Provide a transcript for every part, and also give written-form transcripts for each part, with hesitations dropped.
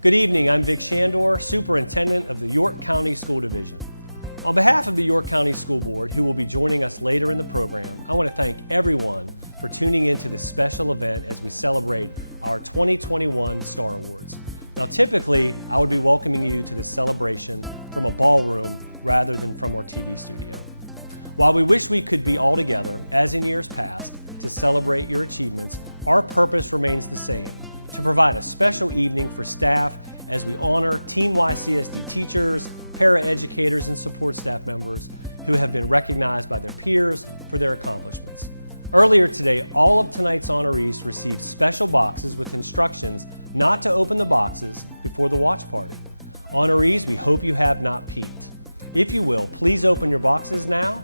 Good evening, I'm Vic Shandor, Superintendent of the York County School Division. On behalf of the York County School Board, who will be joining us later in the program, I want to thank everyone for tuning into this special event as we celebrate our 2021 STAR Awards. Now typically, I would be welcoming you to this celebration from a ballroom rather than from our TV studio. While we wish we could be all together, as in years past, to celebrate your achievements, our purpose remains the same: to provide a special evening for staff as we honor Team YCSD teachers, para-educators, and support staff members who have been recognized by their peers for their accomplishments. Earlier today, all of tonight's honorees received special boxes with instructions not to open the boxes before the watch party. Honorees, we hope you have not peeked. If you will, please open your boxes now.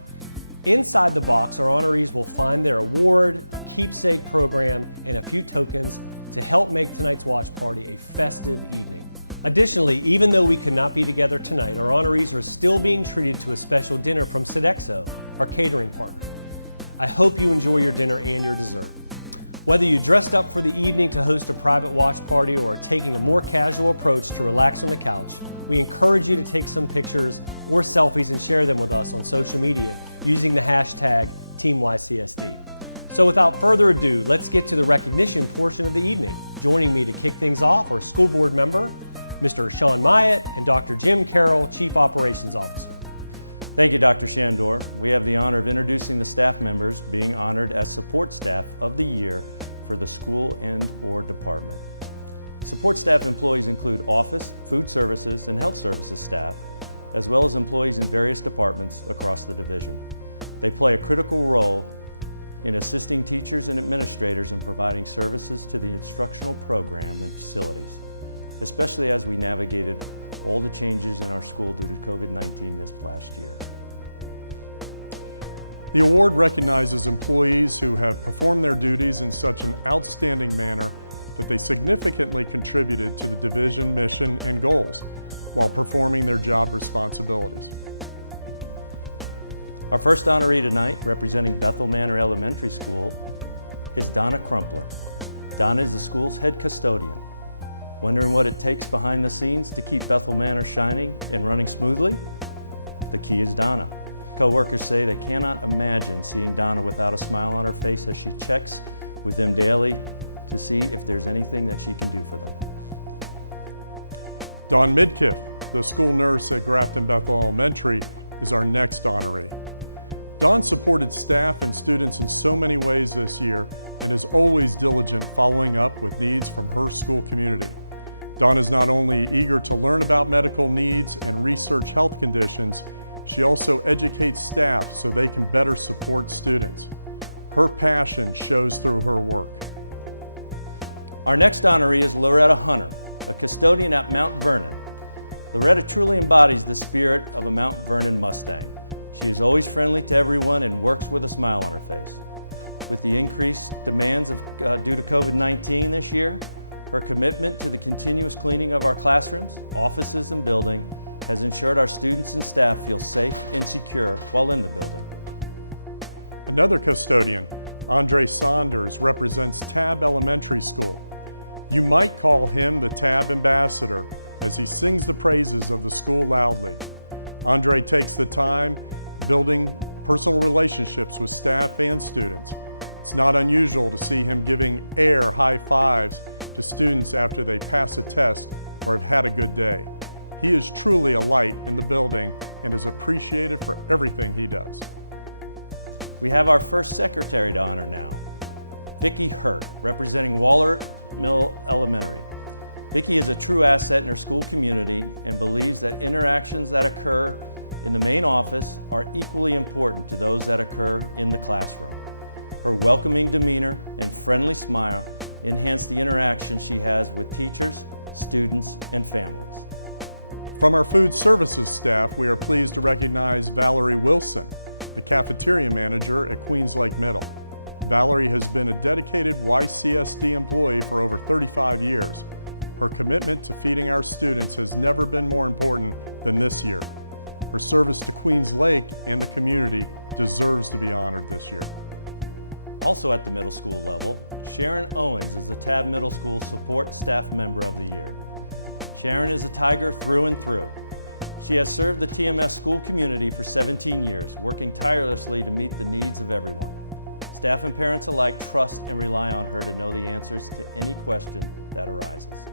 Inside the box, our honorees will find their award, a keepsake program, and a few tokens to help make tonight's watch party a festive evening. Additionally, even though we could not be together tonight, our honorees are still being treated to a special dinner from Sodexo, our catering partner. I hope you enjoy your dinner and your dessert. Whether you dressed up for the evening to host a private watch party or are taking a more casual approach to relax on the couch, we encourage you to take some pictures or selfies and share them with us on social media using the hashtag TeamYCSD. So without further ado, let's get to the recognition portion of the evening. Joining me to kick things off are School Board member Mr. Sean Myatt and Dr. Jim Carroll, Chief Operations Officer. Thank you, Dr. Shandor. We have the honor of introducing the staff members being honored as Support Staff of the Year for the school and/or department. Support staff employees include office, food services, and health services staff, as well as employees in various departments across the division. They play a critical role in assisting teachers and administrators in providing services to the instructional program and facilities, especially as we navigated all the changes in our school due to COVID-19 this last year. The award recognizes employees who have performed their duties in such an outstanding manner that they significantly contributed to the division mission and goals while performing their job responsibilities. Our first honoree tonight, representing Bethel Manor Elementary School, is Donna Crumpler. Donna is the school's head custodian. Wondering what it takes behind the scenes to keep Bethel Manor shining and running smoothly? The key is Donna. Co-workers say they cannot imagine seeing Donna without a smile on her face as she checks with them daily to see if there's anything that she can do for them. Dawn Midkiff, the school nurse at Grafton Bethel Elementary, is our next honoree. Dawn supported staff and students in so many ways this year and is always diligent following up with needs from her school community. Dawn is not only eager to learn about medical needs and research health conditions, she also educates staff so they can better support students. Her passion shows through her work. Our next honoree is Loretta Hunter, a custodian at Mount Vernon. Loretta truly embodies the spirit of a Mount Vernon Mustang. She is always friendly to everyone and works with a smile on her face. With the increased demands due to COVID-19 this year, her commitment to the continuous cleaning of our classrooms, offices, and building has ensured our students and staff feel safe and secure while in the building. Another custodian, Andre Saunders, represents Tabb Elementary School. You might call him the Tabb ambassador as he sings the praises of the school loudly. Andre takes the time building personal relationships with staff and students. It's not unusual to see him giving air high fives to students after they pass a test or have had a good day. He is truly a light in the building and is appreciated for everything he does. We have our first secretary to honor now, Vicki Hurt, representing Waller Mill Elementary. Vicki is a true asset in her school community and believes that interactions that occur in the main office are equally important to those that occur in the classroom. Her welcoming demeanor and friendly smile enhance the interaction she has with teachers, students, and families. From our food services staff, we are pleased to recognize Valerie Wilson, the cafeteria manager at Queens Lake Middle. Valerie has been a dedicated YCSD employee for over 35 years. Her commitment to feeding our students has never been more important than this year. Her service to Queens Lake and the community deserves to be honored this year. Also at the middle school level, Sharon Owens is the Tabb Middle School Support Staff Member of the Year. Sharon is a Tiger through and through. She has served the TMS school community for 17 years, working tirelessly to meet the needs of everyone. Staff and parents alike trust and rely on her to know the answers to any question that arises.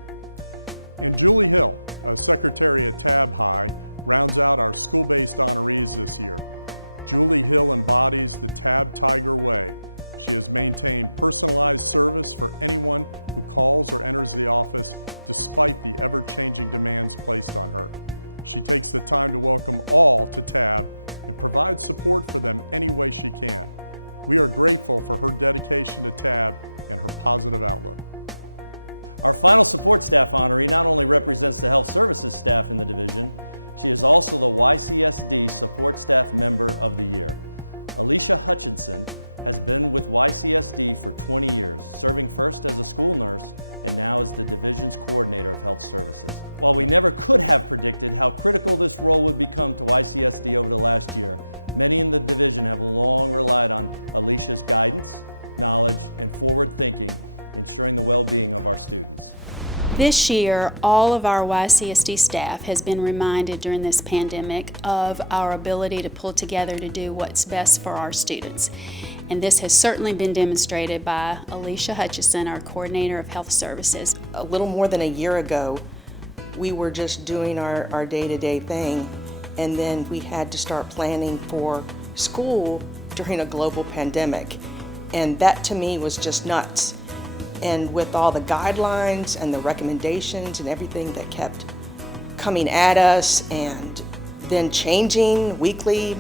And Julie Hill, a secretary at Tab High, rounds out our school-based honorees this year. Julie Hill embodies the Tab Tiger way. She has maintained personalized service for anyone who calls or enters the office despite the ever-changing demands placed on her. She takes the time to welcome all to Tab and provides support for them any way she can. We are grateful for her dedication to Tab and her positive outlook. Our final support staff honoree not only represents the health services staff in the division, she is also the YCSD Support Staff Member of the Year. Alicia Hutchinson has been with YCSD for 20 years, serving first as a school nurse and now as the division's coordinator of health services. While we never could have predicted how critical this role would become to YCSD over the last year, many in the division have long relied on Alicia's guidance, knowledge, and forward thinking, ensuring the well-being of our students. This year, all of our YCSD staff has been reminded during this pandemic of our ability to pull together to do what's best for our students. And this has certainly been demonstrated by Alicia Hutchison, our coordinator of health services. A little more than a year ago, we were just doing our day-to-day thing, and then we had to start planning for school during a global pandemic. And that to me was just nuts. And with all the guidelines and the recommendations and everything that kept coming at us and then changing weekly,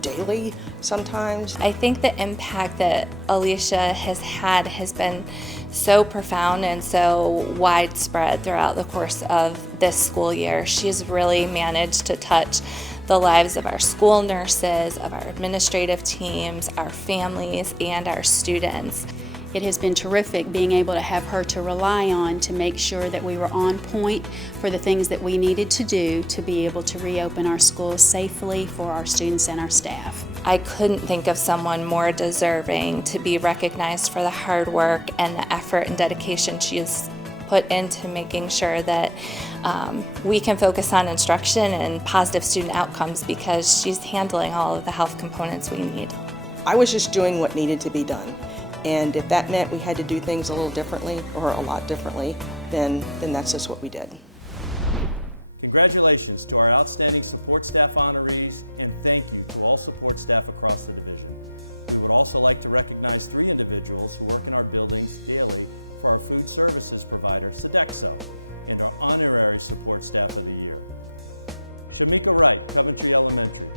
daily sometimes. I think the impact that Alicia has had has been so profound and so widespread throughout the course of this school year. She's really managed to touch the lives of our school nurses, of our administrative teams, our families, and our students. It has been terrific being able to have her to rely on to make sure that we were on point for the things that we needed to do to be able to reopen our schools safely for our students and our staff. I couldn't think of someone more deserving to be recognized for the hard work and the effort and dedication she has put into making sure that we can focus on instruction and positive student outcomes, because she's handling all of the health components we need. I was just doing what needed to be done. And if that meant we had to do things a little differently or a lot differently, then that's just what we did. Congratulations to our outstanding support staff honorees, and thank you to all support staff across the division. We would also like to recognize 3 individuals who work in our buildings daily for our food services provider, Sodexo, and our honorary support staff of the year. Shamika Wright, Coventry Elementary;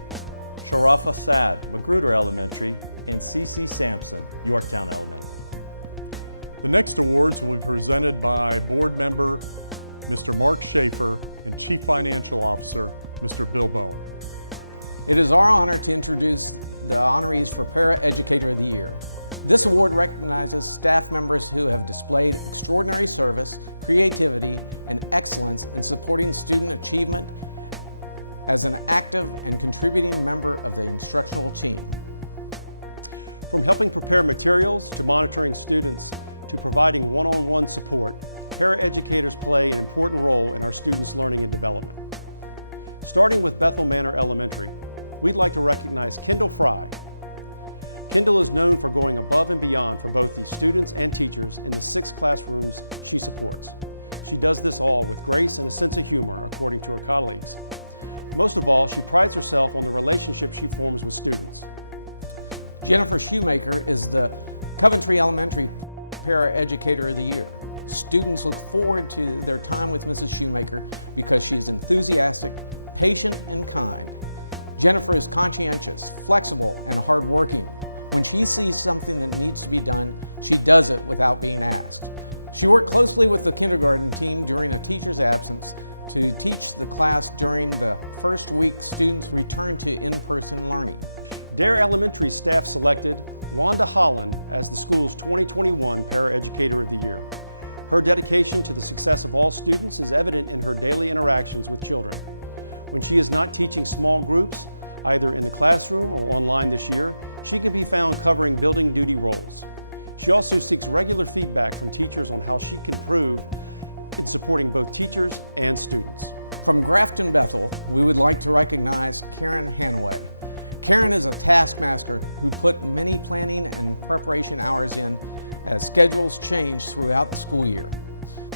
Sharafa Sad, Magruder Elementary; and C.C. Sampson, Yorktown Elementary. The next awards will be presented by board member Mr. Mark Schaefer and Chief Financial Officer Mr. Bill Bowen. It is our honor to introduce the honorees for Para-Educator of the Year. This award recognizes staff members who have displayed extraordinary service, creativity, and excellence in supporting student achievement as an active and contributing member of the instructional team. From helping prepare materials, to monitoring students, to providing one-on-one support, paraeducators play an important role in our students' learning and development. Starting with Bethel Manor Elementary, we'd like to recognize Kendall Fry. Kendall is known for going above and beyond for both the students and teachers in the 6 classrooms she supports. She does this all with grace and a sense of humor, according to her colleagues. Most of all, she prides herself on the relationship she forms with students. Jennifer Shoemaker is the Coventry Elementary Para-Educator of the Year. Students look forward to their time with Mrs. Shoemaker because she is enthusiastic, patient, and kind. Jennifer is conscientious, flexible, and hardworking. When she sees something that needs to be done, she does it without being asked. She worked closely with the kindergarten team during a teacher's absence to teach the class during the first week students returned to in-person learning. Dare Elementary staff selected Wanda Holland as the school's 2021 Paraeducator of the Year. Her dedication to the success of all students is evident in her daily interactions with children. When she is not teaching small groups, either in the classroom or online this year, she can be found covering building duty roles. She also seeks regular feedback from teachers on how she can improve in supporting both teachers and students. From Grafton Bethel, we would like to recognize Karen Hanaway. Karen is a taskmaster who put many planning and preparation hours in as schedules change throughout the school year.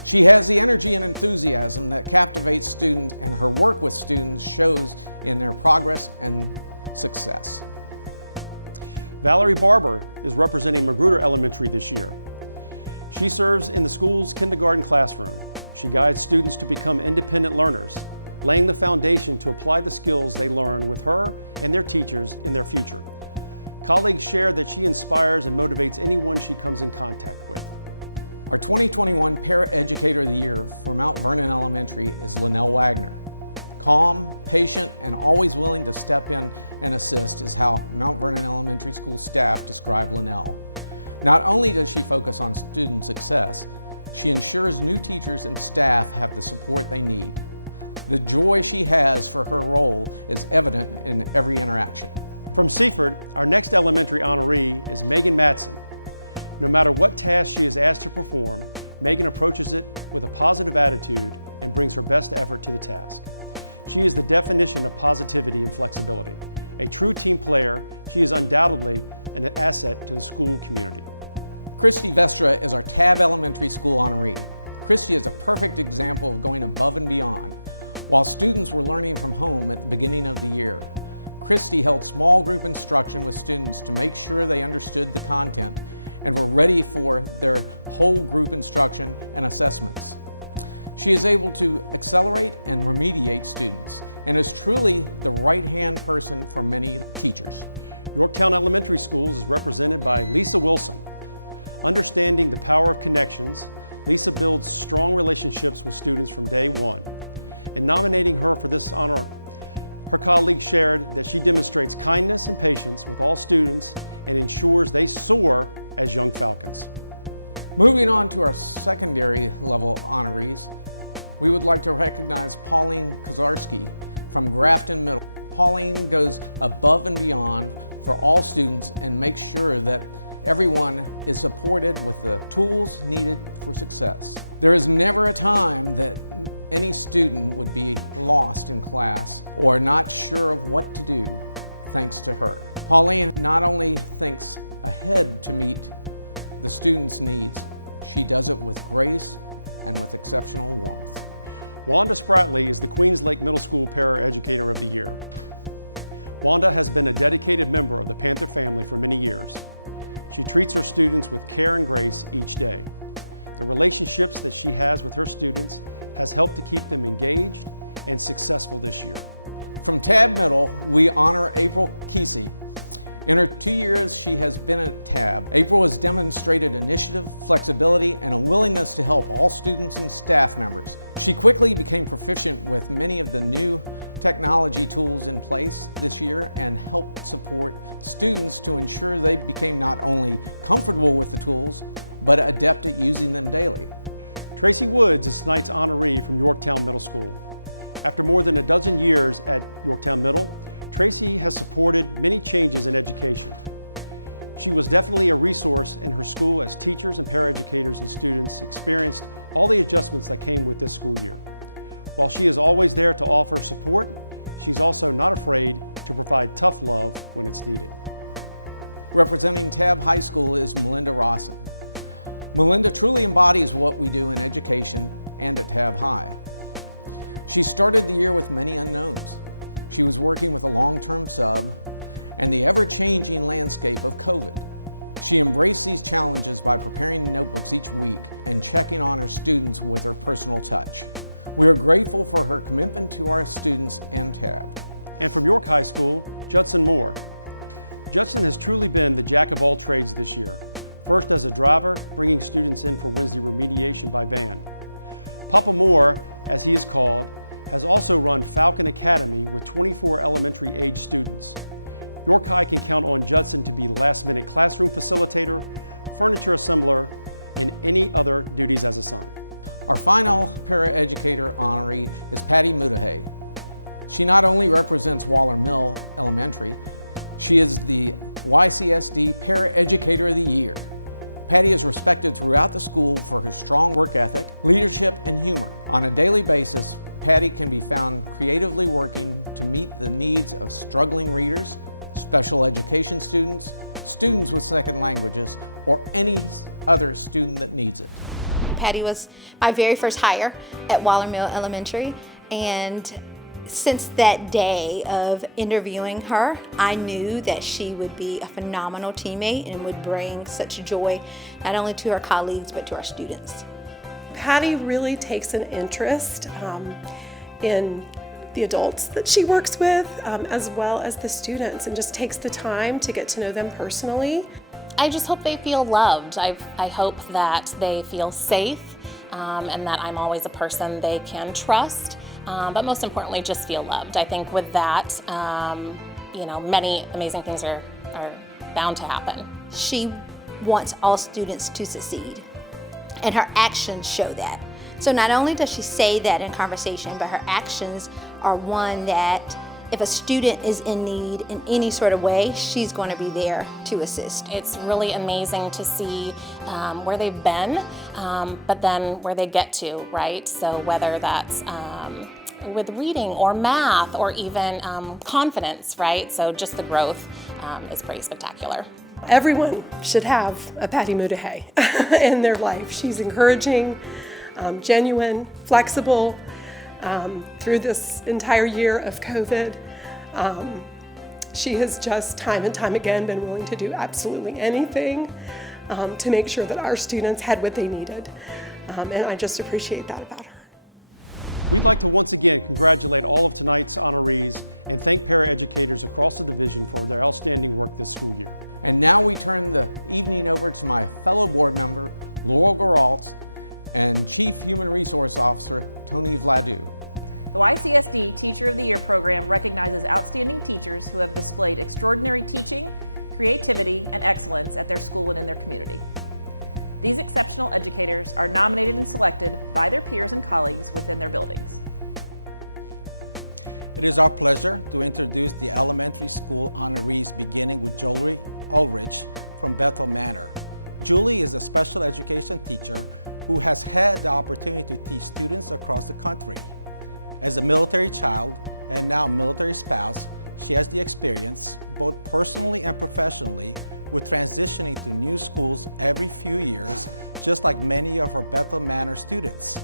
She has the energy and enthusiasm that captivates students, and her work with students shows in their progress and success. Valerie Barber is representing Magruder Elementary this year. She serves in the school's kindergarten classroom. She guides students to become independent learners, laying the foundation to apply the skills they learn with her and their teachers in their future. Colleagues share that she inspires and motivates anyone she comes in contact with. Our 2021 Para-Educator of the Year for Mount Vernon Elementary is Linnell Wagner. Calm, patient, and always willing to step in and assist is how Mount Vernon Elementary School staff describe Linnell. Not only does she focus on student success, she ensures new teachers and staff have the support they need. The joy she has for her role is evident in every interaction. From Seaford, our next elementary honoree is Megan Matson. No matter what task she is asked to perform, Megan approaches it with a positive attitude and brings her best effort to the task. She is the definition of positivity and flexibility. A true team player, she is undoubtedly an asset to the school community. Christy Vestra is our Tab Elementary School honoree. Christy is a perfect example of going above and beyond. While students were learning from home at the beginning of the year, Christy held small group instruction with students to make sure they understood the content and were ready for their whole group instruction and assessments. She is able to accelerate and remediate students and is truly the right-hand person for many teachers. Yorktown Elementary Schools is represented by Lisa Wilson. Understanding the power of connections, Lisa builds strong relationships with students from day one. In nominating her for this honor, her colleagues shared that she demonstrates kindness and patience with all students and ensures they soar as young falcons. Moving on to our secondary level honorees, we would like to recognize Pauline Kozarski from Grafton Middle. Pauline goes above and beyond for all students and makes sure that everyone is supported with the tools needed for success. There is never a time that any student would be lost in class or not sure of what to do thanks to her. Pauline not only thinks ahead to meet the students' needs, she does it with grace and with exceptional warmth. Wanda Spratley is the Queens Lake Middle School Para-Educator of the Year. Wanda has been a dedicated member of the Panther family for many years. She treats her students with care and grace each day. The relationships that she has with her students has helped to keep them engaged and successful this year. From Tab Middle, we honor April Kesey. In her 2 years she has been at Tab, April has demonstrated initiative, flexibility, and a willingness to help all students and staff members. She quickly became proficient with many of the new technology tools in place this year and helped support students to ensure they became not only comfortable with the tools, but adept at using them daily. Tracy Woods is tonight's honoree from Yorktown Middle School. After more than a dozen years at Yorktown Middle, Tracy has supported many changes in education. She was definitely a resource in her school as teachers and paraeducators and students experienced all the adjustments that came with this school year. While she is always there to offer support, she's also not afraid to provide tough love when it's needed. Representing Tab High School is Melinda Rawson. Melinda truly embodies what we do in education and at Tab High. She started the year with many unknowns. She was working with a long-term sub and the ever-changing landscape of COVID. She embraced these challenges by preparing notebooks each week and checking on her students with her personal touch. We are grateful for her commitment to our students and Tab. And from York High School, Judson Moore. Judson has truly been the jack of all trades this year. First as a driver, bringing students in for Wednesday remediation by van. Papa Moore, as he is called, has also run Falcon Academy with 24 elementary age students. York High can count on Judson to be last-minute classroom facilitator, furniture assembler, and any other duties as assigned. Our final Para-Educator honoree is Patty Mudahay. She not only represents Waller Mill Elementary, she is the YCSD Para-Educator of the Year. Patty is respected throughout the school for her strong work ethic, leadership, and humor. On a daily basis, Patty can be found creatively working to meet the needs of struggling readers, special education students, students with second languages, or any other student that needs it. Patty was my very first hire at Waller Mill Elementary, and since that day of interviewing her, I knew that she would be a phenomenal teammate and would bring such joy not only to her colleagues but to our students. Patty really takes an interest in the adults that she works with as well as the students, and just takes the time to get to know them personally. I just hope they feel loved. I hope that they feel safe and that I'm always a person they can trust, but most importantly just feel loved. I think with that, many amazing things are bound to happen. She wants all students to succeed, and her actions show that. So not only does she say that in conversation, but her actions are one that if a student is in need in any sort of way, she's going to be there to assist. It's really amazing to see where they've been, but then where they get to, right? So whether that's with reading or math or even confidence, right? So just the growth is pretty spectacular. Everyone should have a Patty Mudahay in their life. She's encouraging, genuine, flexible. Through this entire year of COVID, she has just time and time again been willing to do absolutely anything to make sure that our students had what they needed. And I just appreciate that about her. We'd like to once again congratulate all of tonight's honorees and thank paraeducators across the division for their outstanding work this school year. And now we turn the evening over to my fellow board member, Laurel Geraltz, and Chief Human Resource Officer, Tony Vladu. The YCSD Teacher of the Year program recognizes outstanding teachers who have displayed extraordinary teaching, creativity, and excellence at their school and in their community. These exceptional educators are nominated and selected by their peers and colleagues within their buildings. It is our pleasure to introduce the elementary school honorees, beginning with Julie Ulrich from Bethel Manor. Julie is a special education teacher who has had the opportunity to teach students across the country. As a military child and now military spouse, she has the experience, both personally and professionally, with transitioning to new schools every few years, just like many of her Bethel Manor students.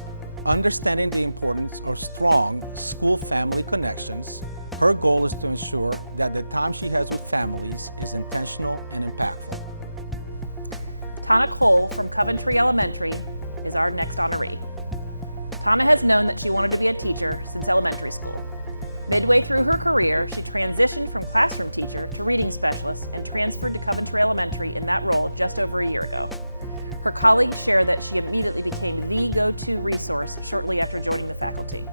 Understanding the importance of strong school-family connections, her goal is to ensure that the time she has with families is intentional and impactful. Tana Cole from Coventry Elementary is our next honoree. Tana has known that she wanted to be a teacher since elementary school. Midway through her career, she transitioned from classroom teacher to reading specialist and transferred to Coventry Elementary in that role just over a year ago. Her colleagues share that she immediately became the go-to resource shortly after joining the faculty.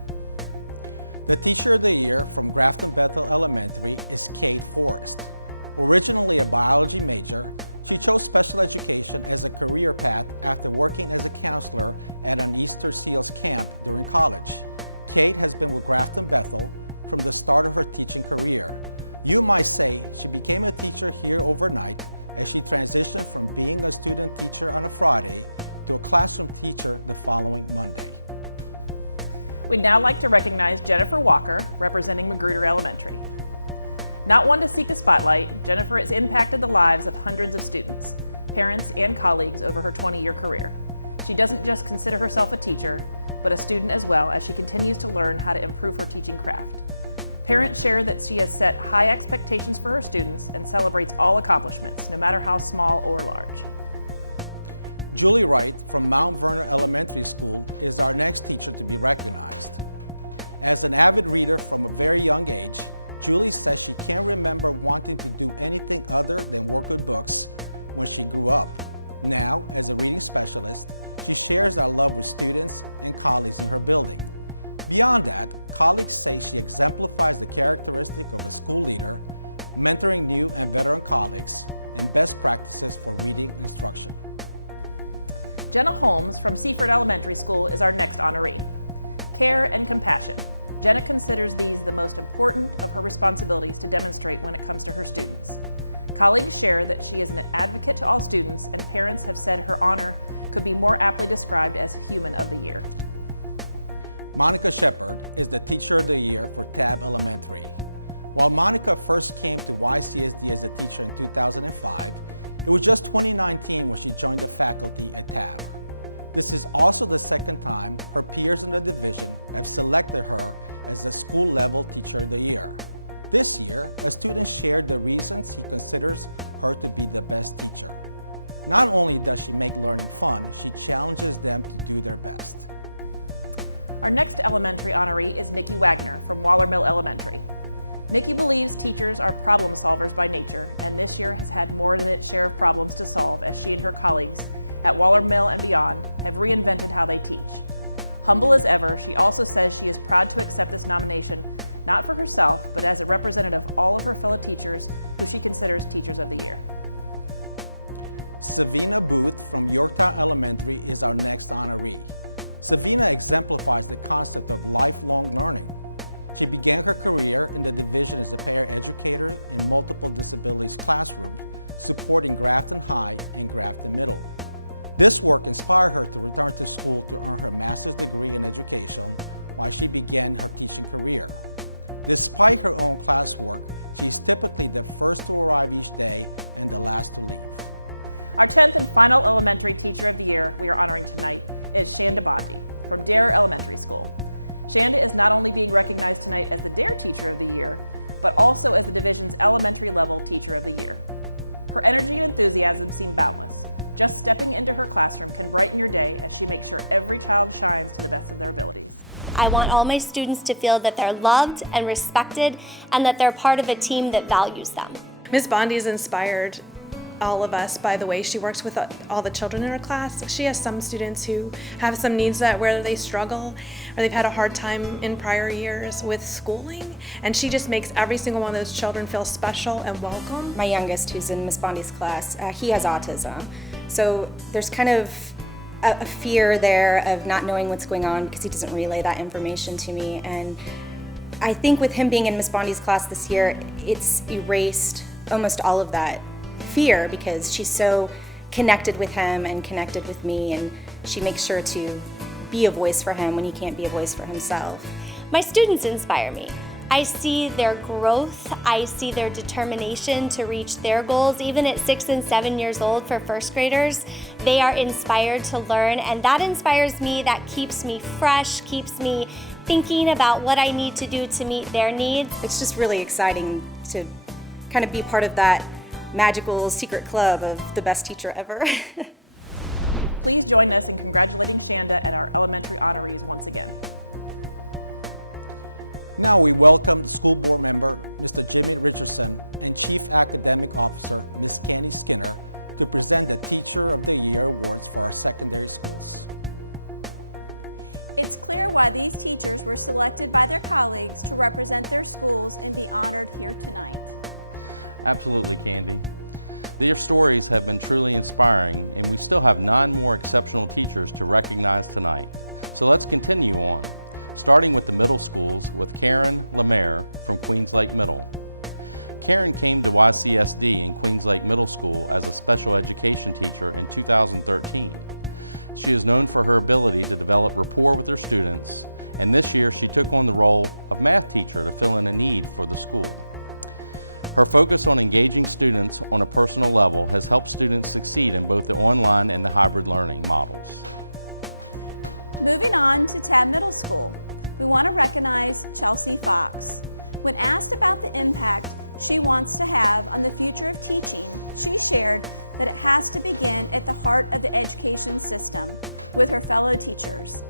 The Teacher of the Year from Grafton Bethel Elementary is Kate Forrest. Originally a biology major, she chose special education as a career path after working as a counselor at an Easter Seals camp during college. Kate has been with Grafton Bethel from the start of her teaching career. You might say she became a teacher here overnight as she transitioned from being a student teacher on a Friday to a classroom teacher the following Monday. We'd now like to recognize Jennifer Walker, representing Magruder Elementary. Not one to seek the spotlight, Jennifer has impacted the lives of hundreds of students, parents, and colleagues over her 20-year career. She doesn't just consider herself a teacher, but a student as well, as she continues to learn how to improve her teaching craft. Parents share that she has set high expectations for her students and celebrates all accomplishments, no matter how small or large. Julie Wright from Mount Vernon Elementary School is our next teacher to be recognized. As an avid reader from a very young age, Julie says she can't remember wanting to do anything other than work with books when she grew up. Now, as a reading specialist, she shares that love with students and colleagues in her building. Beyond that, colleagues say she exemplifies the characteristic of a school leader, mentoring new and veteran colleagues, and best practices for reading instruction. Jenna Holmes from Seaford Elementary School is our next honoree. Care and compassion. Jenna considers these the most important of her responsibilities to demonstrate when it comes to her students. Colleagues share that she is an advocate to all students, and parents have said her honor could be more aptly described as Human of the Year. Monica Shepard is the Teacher of the Year for Tab Elementary. While Monica first came to YCSD as a teacher in 2005, it was just 2019 when she joined the faculty at Tab. This is also the second time her peers in the division have selected her as the school-level Teacher of the Year. This year, a student shared the reasons he considers her to be the best teacher. Not only does she make learning fun, she challenges them to do their best. Our next elementary honoree is Nikki Wagner from Waller Mill Elementary. Nikki believes teachers are problem solvers by nature, and this year has had more than its share of problems to solve as she and her colleagues at Waller Mill and beyond have reinvented how they teach. Humble as ever, she also says she is proud to accept this nomination, not for herself, but as a representative of all of her fellow teachers who she considers Teachers of the Year. Savina Booth from Yorktown Elementary is our next honoree. Savina exemplifies the concept of lifelong learning. She began her career in the division as a Para-Educator in multiple disabilities classrooms, supporting Grafton High and Grafton Middle. This work inspired her to return to school to earn her master's degree in education while she began her teaching career. Despite her own classwork, she is typically the first to arrive each day and the last to leave. Our 10th and final elementary Teacher of the Year we are honoring tonight is Shanda Bondi from Dare Elementary School. Shanda is not only being recognized tonight as the Dare Teacher of the Year, but also as the division's elementary level Teacher of the Year. Her energy and enthusiasm seem boundless. Just stepping into her classroom can brighten your day as she makes sure every child shines to the best of their abilities. I want all my students to feel that they're loved and respected and that they're part of a team that values them. Ms. Bondi's inspired all of us by the way she works with all the children in her class. She has some students who have some needs where they struggle or they've had a hard time in prior years with schooling, and she just makes every single one of those children feel special and welcome. My youngest, who's in Ms. Bondi's class, he has autism, so there's kind of a fear there of not knowing what's going on because he doesn't relay that information to me, and I think with him being in Ms. Bondi's class this year, it's erased almost all of that fear because she's so connected with him and connected with me, and she makes sure to be a voice for him when he can't be a voice for himself. My students inspire me. I see their growth, I see their determination to reach their goals. Even at 6 and 7 years old for first graders, they are inspired to learn, and that inspires me, that keeps me fresh, keeps me thinking about what I need to do to meet their needs. It's just really exciting to kind of be part of that magical secret club of the best teacher ever. Please join us in congratulating Shanda and our elementary honorees once again. Now we welcome the school board member, Mr. Jimmy Richardson, and Chief Academic Officer, Ms. Kenny Skinner, to present the Teacher of the Year Awards for our secondary schools. It's clear why these teachers were selected by their colleagues to represent their schools and be honored here tonight. Absolutely, Candy. Their stories have been truly inspiring, and we still have 9 more exceptional teachers to recognize tonight. So let's continue on, starting with the middle schools with Karen Lemaire from Queens Lake Middle. Karen came to YCSD in Queens Lake Middle School as a special education teacher in 2013. She is known for her ability to develop rapport with her students, and this year she took on the role of math teacher to fill in a need for the school. Her focus on engaging students on a personal level has helped students succeed in both the online and the hybrid learning models. Moving on to Tab Middle School, we want to recognize Chelsea Fox. When asked about the impact she wants to have on the future of teaching, she shared that it has to begin at the heart of the education system with her fellow teachers.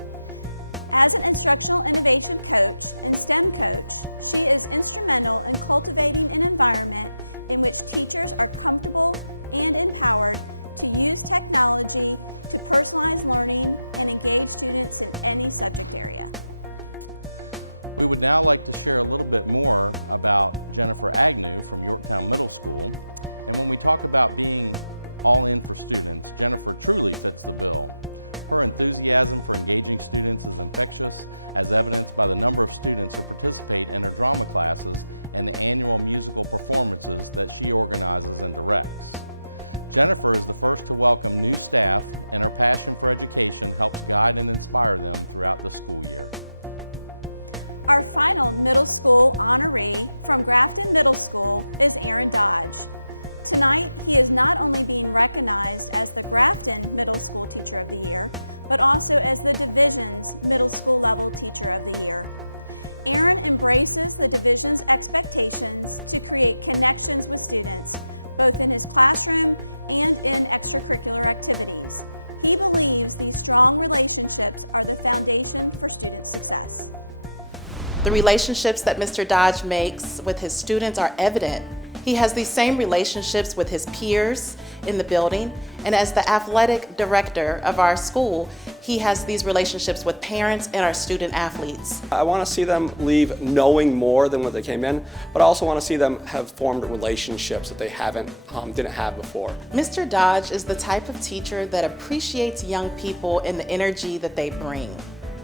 As an instructional innovation coach and STEM coach, she is instrumental in cultivating an environment in which teachers are comfortable and empowered to use technology to personalize learning and engage students in any subject area. We would now like to share a little bit more about Jennifer Agnew from Yorktown Middle School. And when we talk about being all in for students, Jennifer truly fits the bill. Her enthusiasm for engaging students is infectious, as evidenced by the number of students who participate in her drama classes and the annual musical performances that she organizes and directs. Jennifer is the first to welcome new staff, and her passion for education helps guide and inspire them throughout the school year. Our final middle school honoree from Grafton Middle School is Aaron Dodge. Tonight, he is not only being recognized as the Grafton Middle School Teacher of the Year, but also as the Division's Middle School Level Teacher of the Year. Aaron embraces the Division's expectations to create connections with students, both in his classroom and in extracurricular activities. He believes these strong relationships are the foundation for student success. The relationships that Mr. Dodge makes with his students are evident. He has these same relationships with his peers in the building, and as the athletic director of our school, he has these relationships with parents and our student athletes. I want to see them leave knowing more than what they came in, but I also want to see them have formed relationships that they didn't have before. Mr. Dodge is the type of teacher that appreciates young people and the energy that they bring.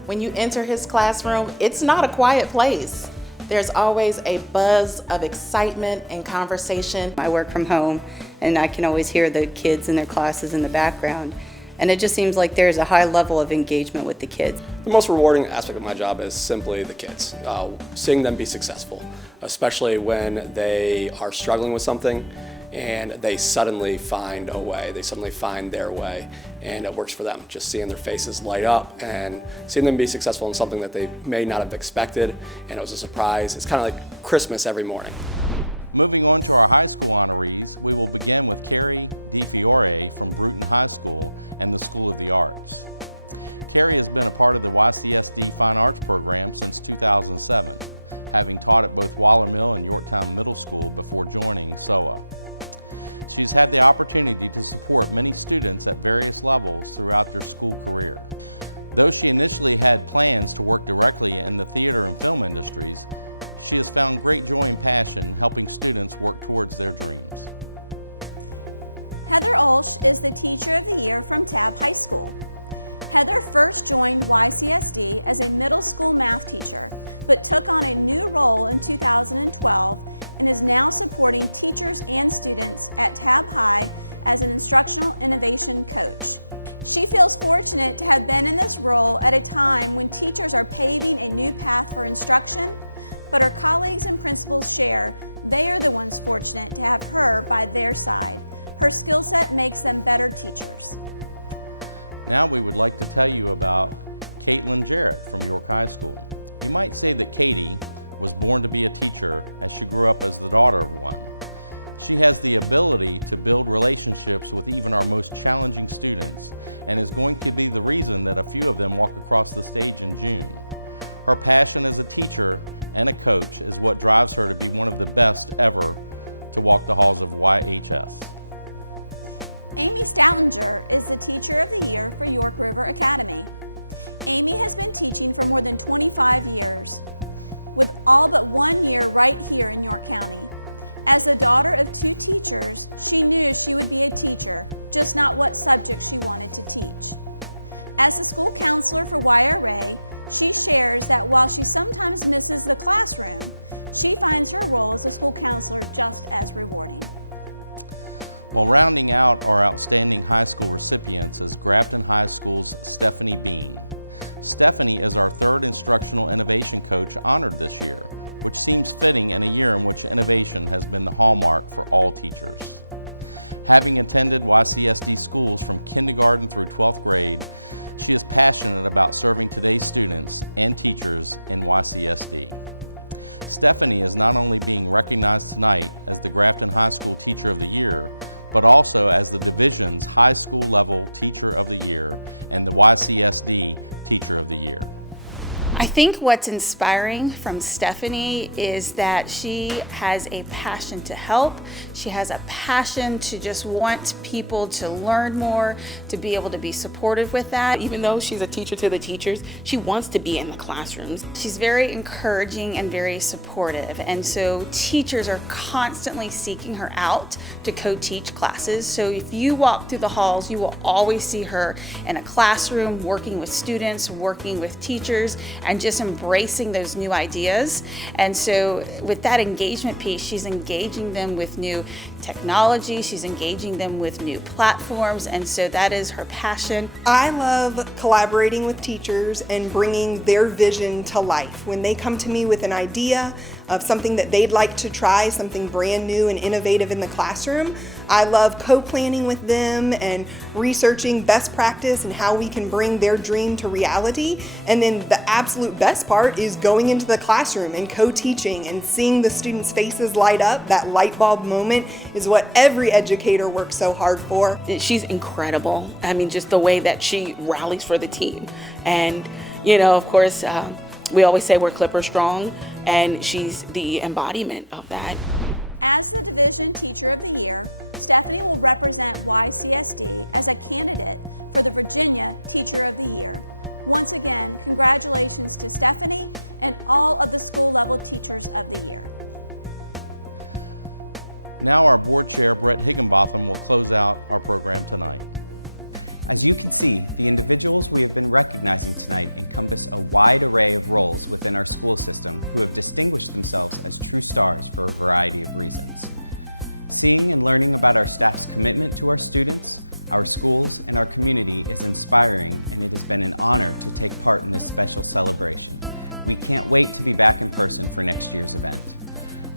When you enter his classroom, it's not a quiet place. There's always a buzz of excitement and conversation. I work from home and I can always hear the kids in their classes in the background. And it just seems like there's a high level of engagement with the kids. The most rewarding aspect of my job is simply the kids, seeing them be successful, especially when they are struggling with something and they suddenly find a way, they suddenly find their way, and it works for them. Just seeing their faces light up and seeing them be successful in something that they may not have expected, and it was a surprise. It's kind of like Christmas every morning. Moving on to our high school honorees, we will begin with Carrie DiFiore from Bruton High School and the School of the Arts. Carrie has been a part of the YCSD Fine Arts program since 2007, having taught at both Waller Mill and Yorktown Middle School before joining SOA. She's had the opportunity to support many students at various levels throughout their school career. Though she initially had plans to work directly in the theater and film industries, she has found great joy and passion helping students work towards their dreams. Heather Ulsh is the Teacher of the Year from Tabb High School. Heather first joined YCSD as a middle school math teacher, but took on a new role in 2012 and is now supporting teachers and students at Tabb High as an instructional innovation coach. She feels fortunate to have been in this role at a time when teachers are paving a new path for instruction, but her colleagues and principals share they are the ones fortunate to have her by their side. Her skill set makes them better teachers. Now we would like to tell you about Caitlin Jarrett from York High School. You might say that Katie was born to be a teacher as she grew up as the daughter of one. She has the ability to build relationships with even our most challenging students and is going to be the reason that a few of them walk across the stage in June. Her passion as a teacher and a coach is what drives her to be one of the best ever to walk the halls of YHS. Amy Stoutinger is the Teacher of the Year for York River Academy. Amy has been teaching for more than 25 years, with all but 1 year right here in York County. As the daughter of 2 teachers, she knew she would be a teacher, just not what subject she wanted to teach. As the school counselor for YRA, she shares that while she sometimes misses the classroom, she finds her role as a school counselor just as rewarding. Well, rounding out our outstanding high school recipients is Grafton High School's Stephanie Bean. Stephanie is our 3rd Instructional Innovation Coach honored this year, which seems fitting in a year in which innovation has been the hallmark for all teachers. Having attended YCSD schools from kindergarten through 12th grade, she is passionate about serving today's students and teachers in YCSD. Stephanie is not only being recognized tonight as the Grafton High School Teacher of the Year, but also as the Division's High School Level Teacher of the Year and the YCSD Teacher of the Year. I think what's inspiring from Stephanie is that she has a passion to help. She has a passion to just want people to learn more, to be able to be supportive with that. Even though she's a teacher to the teachers, she wants to be in the classrooms. She's very encouraging and very supportive, and so teachers are constantly seeking her out to co-teach classes. So if you walk through the halls, you will always see her in a classroom, working with students, working with teachers, and just embracing those new ideas. And so with that engagement piece, she's engaging them with new technology, she's engaging them with new platforms, and so that is her passion. I love collaborating with teachers and bringing their vision to life. When they come to me with an idea of something that they'd like to try, something brand new and innovative in the classroom, I love co-planning with them and researching best practice and how we can bring their dream to reality. And then the absolute best part is going into the classroom and co-teaching and seeing the students' faces light up. That light bulb moment is what every educator works so hard for. She's incredible. I mean, just the way that she rallies for the team. And, you know, of course, we always say we're Clipper strong, and she's the embodiment of that. As the Division Teacher of the Year, Stephanie will represent YCSD as a candidate for the Virginia Teacher of the Year. Once again, congratulations to Stephanie and all of the school-level Teachers of the Year. Now our board chair, Brett Higginbotham, will close out our program tonight. As you can see, the individuals we have been recognizing tonight encompass a wide array of roles within our school system who have distinguished themselves as true stars for a variety of reasons. Seeing and learning about our staff's commitment to our students, our schools, and our community is inspiring, and it has been an honor to take part in this special celebration. We can't wait to be back in person for next year's event.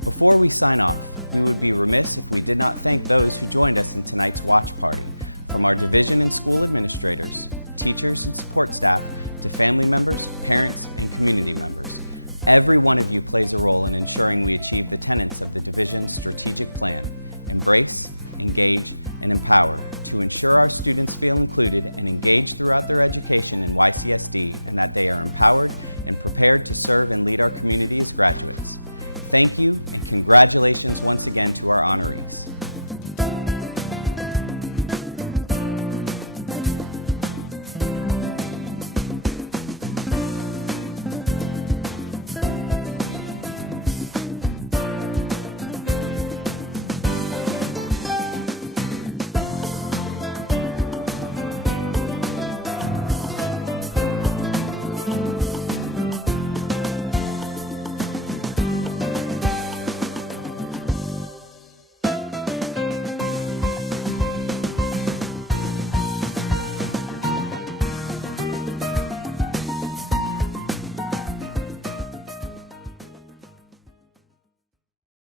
Before we sign off, we would be remiss if we did not thank those who joined us in tonight's watch party, from our division and school administrators, teachers and support staff, to family members, parents, and community members. Every one of you plays a role in ensuring we achieve the tenets of the division's strategic plan: embrace, engage, and empower, to ensure our students feel included and engaged throughout their education in YCSD, and that they are empowered and prepared to serve and lead our community as graduates. Thank you, and congratulations once again to our honorees.